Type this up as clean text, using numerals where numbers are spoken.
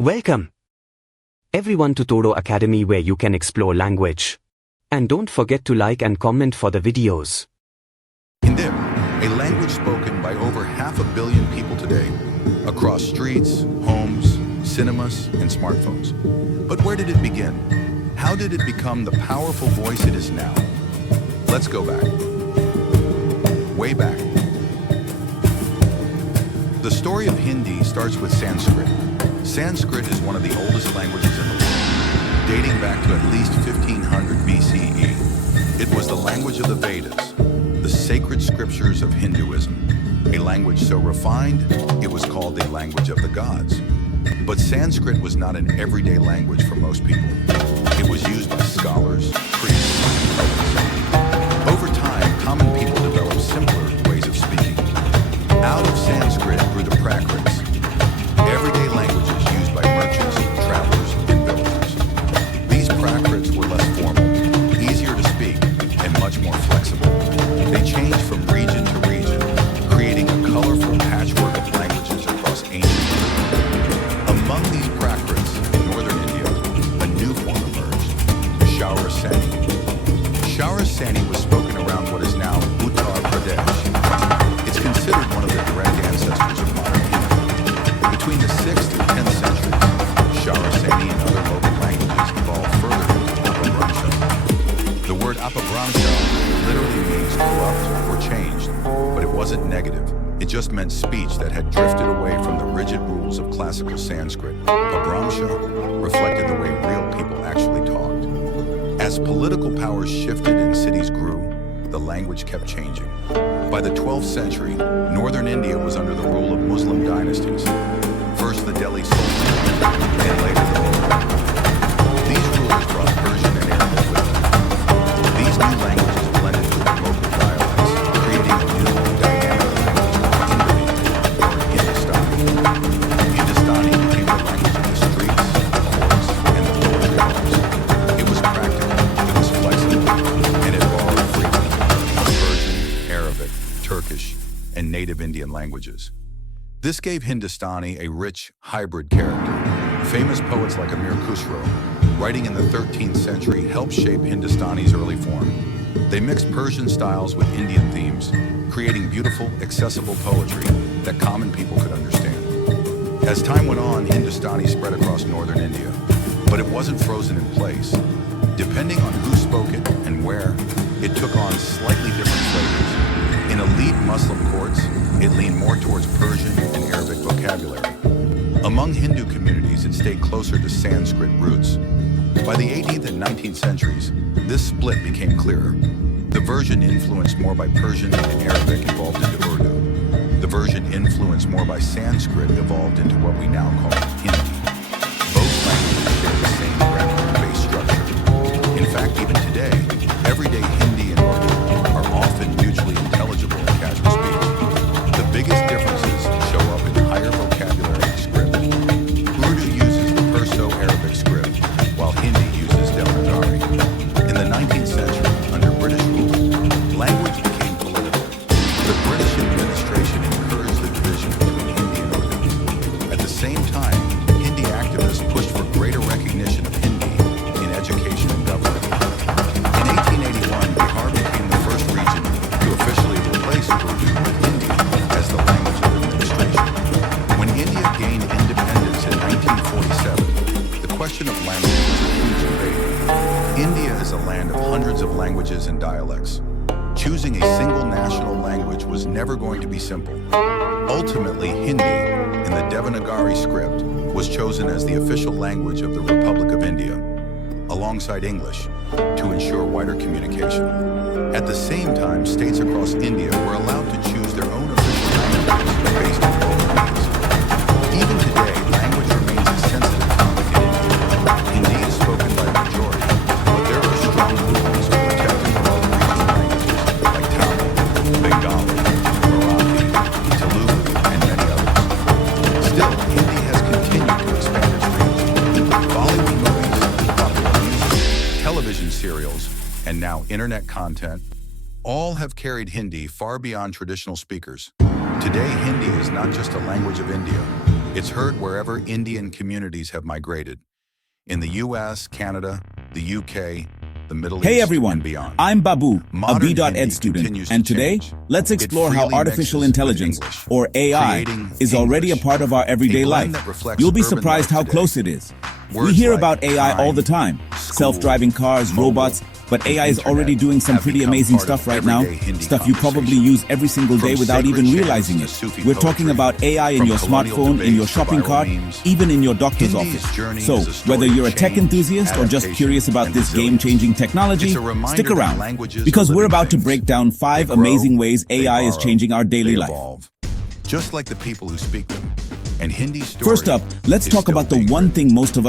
Welcome, everyone, to Todo Academy, where you can explore language. And don't forget to like and comment for the videos. Hindi, a language spoken by over 500 million people today, across streets, homes, cinemas, and smartphones. But where did it begin? How did it become the powerful voice it is now? Let's go back. Way back. The story of Hindi starts with Sanskrit. Sanskrit is one of the oldest languages in the world, dating back to at least 1500 BCE. It was the language of the Vedas, the sacred scriptures of Hinduism. A language so refined, it was called the language of the gods. But Sanskrit was not an everyday language for most people. It was used by scholars, priests, and poets. Over time, common people developed simpler ways of speaking. Out of Sanskrit grew the Prakrits, everyday languages used by merchants, travelers, and villagers. These Prakrits were less formal, easier to speak, and much more flexible. They changed from region to region, creating a colorful patchwork of languages across ancient India. Among these Prakrits in northern India, a new form emerged, Shauraseni. Shauraseni was spoken around what is now Uttar Pradesh. It's considered one of the direct ancestors of modern Hindi. Between the 6th and 10th centuries, Shauraseni and other local languages evolved further into Apabhramsha. The word Apabhramsha literally means corrupt or changed, but it wasn't negative. It just meant speech that had drifted away from the rigid rules of classical Sanskrit. Apabhramsha reflected the way real people actually talked. As political powers shifted and cities grew, the language kept changing. By the 12th century, northern India was under the rule of Muslim dynasties. First the Delhi Sultanate, and later the Mughal. These rulers brought Persian and Arabic with them. These new languages blended with the local dialects, creating a new dynamic language called Hindavi, or Hindustani. Hindustani became the language of the streets, the courts, and the poetry halls. It was practical, it was flexible, and it borrowed freely from Persian, Arabic, Turkish, and native Indian languages. This gave Hindustani a rich, hybrid character. Famous poets like Amir Khusro, writing in the 13th century, helped shape Hindustani's early form. They mixed Persian styles with Indian themes, creating beautiful, accessible poetry that common people could understand. As time went on, Hindustani spread across northern India, but it wasn't frozen in place. Depending on who spoke it and where, it took on slightly different flavors. In elite Muslim courts, it leaned more towards Persian and Arabic vocabulary. Among Hindu communities, it stayed closer to Sanskrit roots. By the 18th and 19th centuries, this split became clearer. The version influenced more by Persian and Arabic evolved into Urdu. The version influenced more by Sanskrit evolved into what we now call Hindi. Both languages share the same grammar-based structure. In fact, even today, everyday Hindi and Urdu are often mutually intelligible in casual speech. The biggest differences show up in higher vocabulary and script. Urdu uses the Perso-Arabic script, while Hindi uses Devanagari. In the 19th century, under British rule, language became political. The British administration encouraged the division between Hindi and Urdu. At the same time, Hindi activists pushed for greater recognition of Hindi in education and government. In 1881, Bihar became the first region to officially replace Urdu with Hindi as the language of administration. When India gained independence in 1947, the question of language was a huge debate. India is a land of hundreds of languages and dialects. Choosing a single national language was never going to be simple. Ultimately, Hindi, in the Devanagari script, was chosen as the official language of the Republic of India, alongside English, to ensure wider communication. At the same time, states across India were allowed to choose their own official languages based on local needs. Even today, language remains a sensitive topic in India. Hindi is spoken by a majority, but there are strong rules to protect and promote regional languages like Tamil, Bengali, Marathi, Telugu, and many others. Still, Hindi has continued to expand its reach. Bollywood movies, popular music, television serials, and now internet content all have carried Hindi far beyond traditional speakers. Today, Hindi is not just a language of India, It's heard wherever Indian communities have migrated. In the US, Canada, the UK, the Middle Hey East, everyone, and beyond. I'm Babu, a Modern B.Ed Hindi student, continues to and today, change. let's It explore how freely artificial mixes with intelligence, English, or AI, creating is already a English, part of our everyday a blend life. that reflects You'll be urban surprised life how today. close it is. We Words hear like about AI all the time, time, school, self-driving cars, mobile, robots, but and AI is internet already doing some have pretty become amazing part of stuff right now, everyday Hindi stuff you probably conversation. use every single day From without sacred even chants realizing to it. Sufi We're talking poetry, about AI in from your colonial smartphone, in debates your to shopping viral cart, memes. even in your doctor's Hindi's office. journey So, is a story whether of you're a tech change, enthusiast or just adaptation, curious about and this resilience. game-changing technology, It's a reminder stick that around, languages because are we're living about to things. break down 5 They grow, amazing ways they AI is borrow, changing our daily they life. evolve, just like the people who speak them. And Hindi story First up, let's is talk still about the being one written. thing most of us